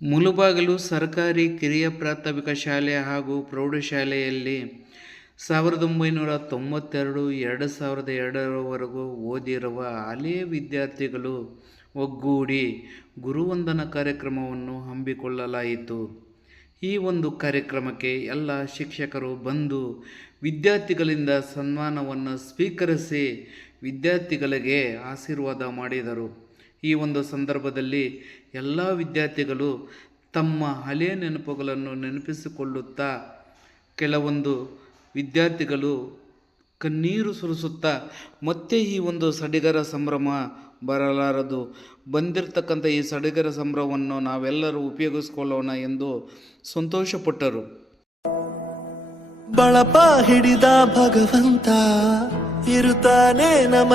ಮುಳುಬಾಗಿಲು ಸರ್ಕಾರಿ ಕಿರಿಯ ಪ್ರಾಥಮಿಕ ಶಾಲೆ ಹಾಗೂ ಪ್ರೌಢಶಾಲೆಯಲ್ಲಿ ಸಾವಿರದ ಒಂಬೈನೂರ ತೊಂಬತ್ತೆರಡು, ಎರಡು ಸಾವಿರದ ಎರಡರವರೆಗೂ ಓದಿರುವ ಹಳೆಯ ವಿದ್ಯಾರ್ಥಿಗಳು ಒಗ್ಗೂಡಿ ಗುರುವಂದನ ಕಾರ್ಯಕ್ರಮವನ್ನು ಹಮ್ಮಿಕೊಳ್ಳಲಾಯಿತು. ಈ ಒಂದು ಕಾರ್ಯಕ್ರಮಕ್ಕೆ ಎಲ್ಲ ಶಿಕ್ಷಕರು ಬಂದು ವಿದ್ಯಾರ್ಥಿಗಳಿಂದ ಸನ್ಮಾನವನ್ನು ಸ್ವೀಕರಿಸಿ ವಿದ್ಯಾರ್ಥಿಗಳಿಗೆ ಆಶೀರ್ವಾದ ಮಾಡಿದರು. ಈ ಒಂದು ಸಂದರ್ಭದಲ್ಲಿ ಎಲ್ಲ ವಿದ್ಯಾರ್ಥಿಗಳು ತಮ್ಮ ಹಳೆಯ ನೆನಪುಗಳನ್ನು ನೆನಪಿಸಿಕೊಳ್ಳುತ್ತಾ ಕೆಲವೊಂದು ವಿದ್ಯಾರ್ಥಿಗಳು ಕಣ್ಣೀರು ಸುರಿಸುತ್ತಾ ಮತ್ತೆ ಈ ಒಂದು ಸಡಿಗರ ಸಂಭ್ರಮ ಬರಲಾರದು. ಬಂದಿರತಕ್ಕಂಥ ಈ ಸಡಿಗರ ಸಂಭ್ರಮವನ್ನು ನಾವೆಲ್ಲರೂ ಉಪಯೋಗಿಸಿಕೊಳ್ಳೋಣ ಎಂದು ಸಂತೋಷಪಟ್ಟರು. ಬಳಪ ಹಿಡಿದ ಭಗವಂತ ಇರುತ್ತಾನೆ ನಮ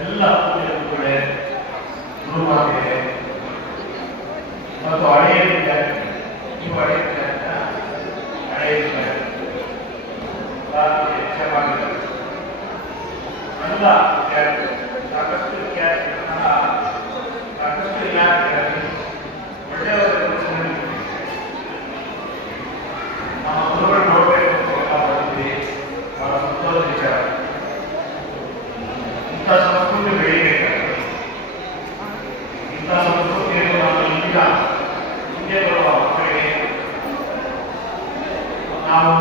ಎಲ್ಲ ಪೂಜೆ ಗುರುಮಾತೆ ಮತ್ತು ಹಳೆಯ ವಿದ್ಯಾರ್ಥಿ ನೀವು ಹಳೆಯ ಹಳೆಯ ವಿದ್ಯಾರ್ಥಿ ಎಲ್ಲ ಸಾಕಷ್ಟು ಸಾಕಷ್ಟು ವಿದ್ಯಾರ್ಥಿಗಳಲ್ಲಿ ಸಂಸ್ಕೃತಿ ನಾವು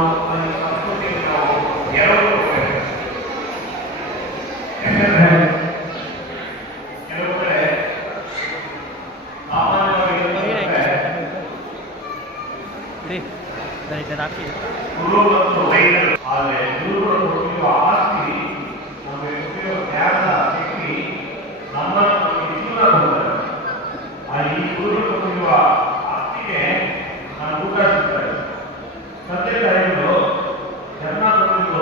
ಈಗ ಮುಂದೆ ಎರಡು ಯಾಕಂದ್ರೆ ಕಡೆ ಸಾಮಾನ್ಯವಾಗಿ ತಂದೆ ತಾಯಿಗಳು ಜನ ಕೊಟ್ಟು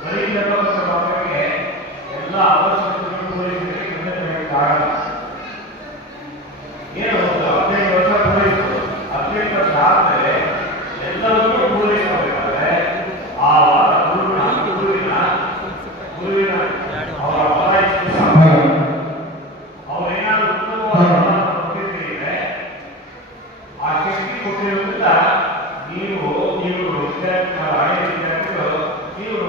ಬರೀ ಮಾತ್ರಕ್ಕೆ ಎಲ್ಲ ಅವಶ್ಯಕತೆ ಪೂರೈಸಲಿಕ್ಕೆ ತಂದೆ ತಾಯಿಗಳು ಆಗಲ್ಲ ಏನು ಒಂದು ಹದಿನೈದು ವರ್ಷ ಪೂರೈಸೋದು ಹದಿನೈದು ವರ್ಷ ಆದಮೇಲೆ ಎಲ್ಲವನ್ನೂ ಪೂರೈಸಬೇಕಾದ್ರೆ ಆ ಗುರುವಿನ ಗುರುವಿನ ಗುರುವಿನ ಅವರ ಬಲಾಯಿಸಿದ ಸಂಭಾಗ ಅವರೇನಾದರೂ ಉತ್ತಮವಾದ ಇದೆ ಆ ಶಕ್ತಿ ಕೊಟ್ಟಿರೋದ್ರಿಂದ ನೀವು ನೀವು ವಿದ್ಯಾರ್ಥಿ ಆಯ್ದ ವಿದ್ಯಾರ್ಥಿಗಳು ನೀವು